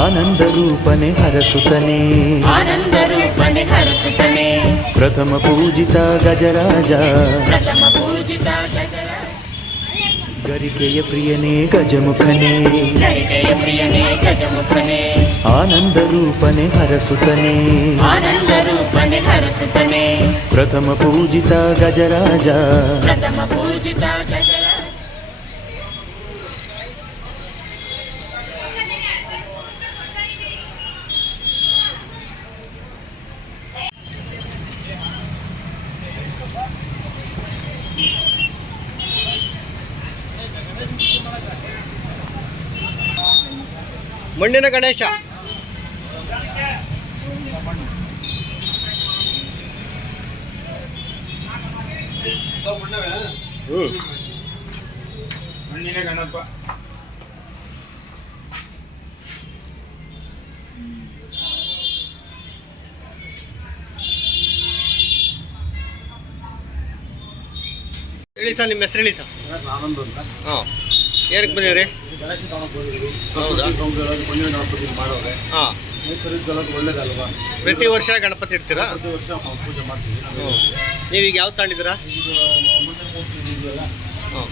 ಆನಂದ ರೂಪನೆ ಹರಸುತ್ತನೆ ಪ್ರಥಮ ಪೂಜಿತ ಗಜರಾಜ ಗರಿಕೆಯ ಪ್ರಿಯನೇ ಗಜಮುಖನೇ ಆನಂದ ರೂಪನೆ ಹರಸುತ್ತನೆ ಪ್ರಥಮ ಪೂಜಿತ ಗಜರಾಜ ಮಣ್ಣಿನ ಗಣೇಶ ಮಣ್ಣಿನ ಗಣಪ ಹೇಳಿ ಸರ್, ನಿಮ್ಮ ಹೆಸರು ಹೇಳಿ ಸರ್. ಆನಂದ್ ಅಂತ. ಹಾಂ, ಏನಕ್ಕೆ ಬಂದಿವ್ರಿ? ಗಣೇಶ ತಗೊಂಡು ಬಂದಿದ್ವಿ. ಹೌದಾ? ಮಣ್ಣಿನ ಗಣಪತಿ ಮಾಡೋರೆ. ಹಾಂ, ಸರ್ವಿಸ್ ಒಳ್ಳೇದಲ್ವಾ? ಪ್ರತಿ ವರ್ಷ ಗಣಪತಿ ಇಡ್ತೀರಾ? ಪ್ರತಿ ವರ್ಷ ಪೂಜೆ ಮಾಡ್ತೀವಿ. ನೀವೀಗ ಯಾವ ತಗೊಂಡಿದ್ದೀರಾ? ಈಗ ಮುಂದೆ ಮೂರ್ತಿ ಇದೆಯಲ್ಲ, ಹಾಂ,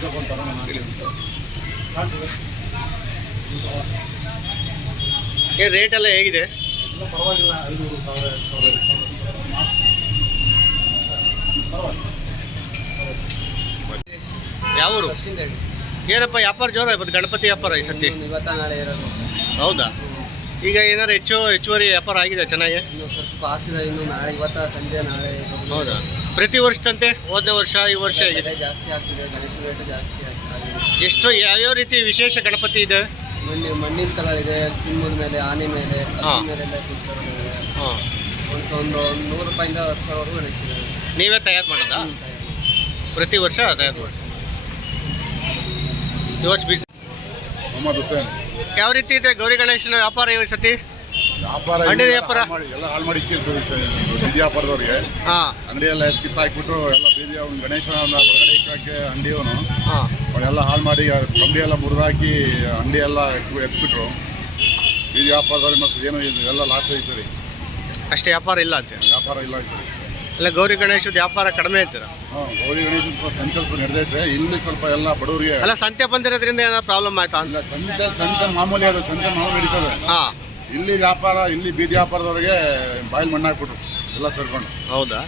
ಏನು ರೇಟ್ ಎಲ್ಲ ಹೇಗಿದೆ? ಎಲ್ಲ ಪರವಾಗಿಲ್ಲ. 500,000 ಪರವಾಗಿಲ್ಲ. ಯಾವೂರು? ಏನಪ್ಪ ವ್ಯಾಪಾರ ಜೋರ ಇವತ್ತು? ಗಣಪತಿ ವ್ಯಾಪಾರ ಈ ಸತಿ ಇವತ್ತ ನಾಳೆ ಇರೋದು. ಹೌದಾ? ಈಗ ಏನಾರು ಹೆಚ್ಚುವರಿ ವ್ಯಾಪಾರ ಆಗಿದೆ ಚೆನ್ನಾಗಿ? ಇನ್ನು ಸ್ವಲ್ಪ ಆಗ್ತಿದೆ. ಇನ್ನು ನಾಳೆ ಇವತ್ತ ಸಂಜೆ ನಾಳೆ ಇರೋದು. ಹೌದಾ? ಪ್ರತಿ ವರ್ಷದಂತೆ ಹೋದನೇ ವರ್ಷ ಈ ವರ್ಷ ಹೇಗಿದೆ? ಜಾಸ್ತಿ ಆಗ್ತಿದೆ. ಗಣೇಶ ರೇಟ್ ಜಾಸ್ತಿ ಆಗ್ತಿದೆ. ಎಷ್ಟು ಯಾವ್ಯಾವ ರೀತಿ ವಿಶೇಷ ಗಣಪತಿ ಇದೆ? ಮಣ್ಣಿನ ಕಲರ್ ಇದೆ, ಸಿಂಹದ ಮೇಲೆ, ಆನೆ ಮೇಲೆ, ಹಾಂ. ಮೇಲೆಲ್ಲ ಕೂತ್ಕೊಂಡಿದೆ. ಹಾಂ, ಒಂದು 100 ರೂಪಾಯಿಂದ 10,000 ಗಣೇಶ. ನೀವೇ ತಯಾರು ಮಾಡೋದಾ? ಪ್ರತಿ ವರ್ಷ ತಯಾರು ಮಾಡಿ. ಈ ವರ್ಷ ಮೊಹಮ್ಮದ್ ಹುಸೇನ್. ಯಾವ ರೀತಿ ಇದೆ ಗೌರಿ ಗಣೇಶನ ವ್ಯಾಪಾರ ಈ ಸತಿ? ವ್ಯಾಪಾರ ಹಣ್ಣಿನ ವ್ಯಾಪಾರ ಎಲ್ಲ ಹಾಳು ಮಾಡಿ ಬೀದಿ ವ್ಯಾಪಾರದವ್ರಿಗೆ. ಹಾಂ, ಅಂಗಡಿ ಎಲ್ಲ ಕಿತ್ತಾಕ್ಬಿಟ್ಟು ಎಲ್ಲ ಬೀದಿ ಅವ್ನು ಗಣೇಶನ ಹೊರಗಡೆ ಇಕ್ಕಕ್ಕೆ ಅಂಗಡಿಯವನು ಹಾಂ, ಅವನ್ನೆಲ್ಲ ಹಾಳು ಮಾಡಿ ಕಂಬಿ ಎಲ್ಲ ಮುರಿದಾಕಿ ಅಂಗಡಿ ಎಲ್ಲ ಎತ್ಬಿಟ್ರು. ಬೀದಿ ವ್ಯಾಪಾರದವ್ರಿಗೆ ಮತ್ತು ಏನು ಎಲ್ಲ ಲಾಸ್ ಐತೆ ರೀ. ಅಷ್ಟೇ ವ್ಯಾಪಾರ ಇಲ್ಲ ಅಂತ? ವ್ಯಾಪಾರ ಇಲ್ಲ ಸರಿ. ಇಲ್ಲ, ಗೌರಿ ಗಣೇಶದ ವ್ಯಾಪಾರ ಕಡಿಮೆ ಅಂತೀರ? ಹಾಂ, ಗೌರಿ ಗಣೇಶ ಸಂತೆ ಸ್ವಲ್ಪ ನಡೆದೈತೆ. ಇಲ್ಲಿ ಸ್ವಲ್ಪ ಎಲ್ಲ ಬಡವರಿಗೆ. ಅಲ್ಲ, ಸಂತೆ ಬಂದಿರೋದ್ರಿಂದ ಏನಾದ್ರು ಪ್ರಾಬ್ಲಮ್ ಆಯ್ತಾ ಅಂತ? ಇಲ್ಲ, ಸಂತೆ ಮಾಮೂಲಿ ಅದು. ಸಂತೆ ಮಾಮೂಲಿ ನಡೀತದೆ. ಹಾಂ, ಇಲ್ಲಿ ವ್ಯಾಪಾರ, ಇಲ್ಲಿ ಬೀದಿ ವ್ಯಾಪಾರದವ್ರಿಗೆ ಬಾಯಿಲ್ ಮಣ್ಣು ಹಾಕ್ಬಿಟ್ರು ಎಲ್ಲ ಸೇರ್ಕೊಂಡು. ಹೌದಾ?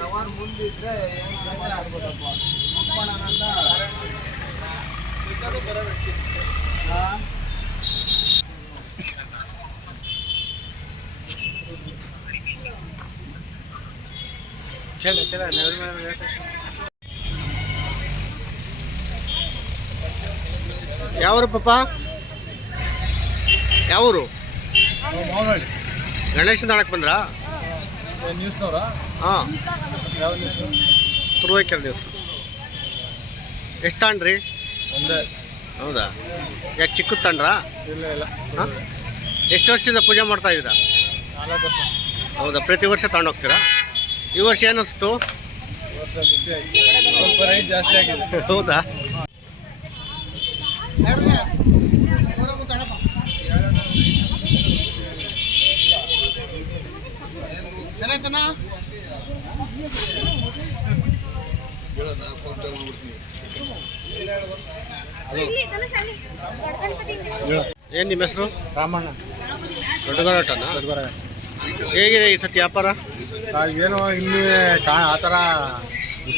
ಯಾವಾರ ಮುಂದಿದ್ರೆ ಆಗ್ಬೋದಪ್ಪ. ಯಾವೂರು ಪಾಪ? ಯಾವೂರು? ಗಣೇಶನ ತಾಣಕ್ಕೆ ಬಂದ್ರಾ? ನ್ಯೂಸ್ನವರ? ಹಾಂ, ಯಾವ ನ್ಯೂಸು? ತುರುವೇಕೆರೆ ದಿವಸ. ಎಷ್ಟು ತಗೊಂಡ್ರಿ? ಒಂದೇ. ಹೌದಾ? ಯಾಕೆ ಚಿಕ್ಕದು ತಗೊಂಡ್ರಾ? ಇಲ್ಲ. ಹಾಂ, ಎಷ್ಟು ವರ್ಷದಿಂದ ಪೂಜೆ ಮಾಡ್ತಾ ಇದ್ದೀರಾ? 4 ವರ್ಷ. ಹೌದಾ? ಪ್ರತಿ ವರ್ಷ ತಗೊಂಡೋಗ್ತೀರಾ? ಈ ವರ್ಷ ಏನಿಸ್ತು? ಸ್ವಲ್ಪ ರೈಟ್ ಜಾಸ್ತಿ ಆಗಿದೆ. ಹೌದಾ? ಏನು ನಿಮ್ಮ ಹೆಸರು? ರಾಮಣ್ಣ. ದೊಡ್ಡಗರಾಟನಾ? ಹೇಗಿದೆ ಈ ಸತಿ ವ್ಯಾಪಾರ? ಏನೋ ಇನ್ನೂ ಆ ಥರ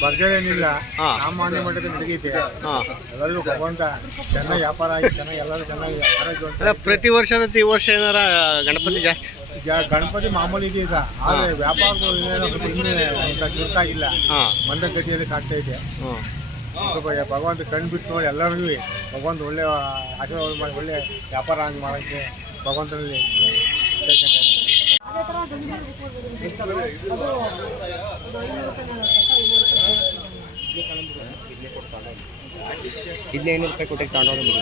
ಭರ್ಜರಿ ಏನಿಲ್ಲ, ಹಾ. ಸಾಮಾನ್ಯ ಮಟ್ಟದ ನಡೀತೈತೆ. ಹಾಂ ಎಲ್ಲರಿಗೂ ಭಗವಂತ ಚೆನ್ನಾಗಿ ವ್ಯಾಪಾರ ಆಗಿ ಚೆನ್ನಾಗಿ ಎಲ್ಲರೂ ಚೆನ್ನಾಗಿ ಆರೋಗ್ಯವಂತ. ಅಲ್ಲ ಪ್ರತಿ ವರ್ಷದಂತೆ ಈ ವರ್ಷ ಏನಾರ ಗಣಪತಿ ಜಾಸ್ತಿ? ಗಣಪತಿ ಮಾಮೂಲಿ ಇದೆ ಈಗ, ಆದರೆ ವ್ಯಾಪಾರಗಳು ಏನೋ ಸ್ವಲ್ಪ ಇನ್ನೂ ಅಂತ ಗೊತ್ತಾಗಿಲ್ಲ. ಹಾಂ ಮಂದಗತಿಯಲ್ಲಿ ಸಾಕ್ತೈತೆ. ಹಾಂ ಸ್ವಲ್ಪ ಭಗವಂತ ಕಣ್ಣು ಬಿಟ್ಟು ನೋಡಿ ಎಲ್ಲರಿಗೂ ಭಗವಂತ ಒಳ್ಳೆ ಆಶೀರ್ವಾದ ಮಾಡಿ ಒಳ್ಳೆ ವ್ಯಾಪಾರ ಹಂಗೆ ಮಾಡೋಕ್ಕೆ ಭಗವಂತನಲ್ಲಿ ಕೇಳ್ಕೊಂತಾರೆ. ಇದ್ನ 500 ರೂಪಾಯಿ ಕೊಟ್ಟು ತಗೊಂಡೋಗಿ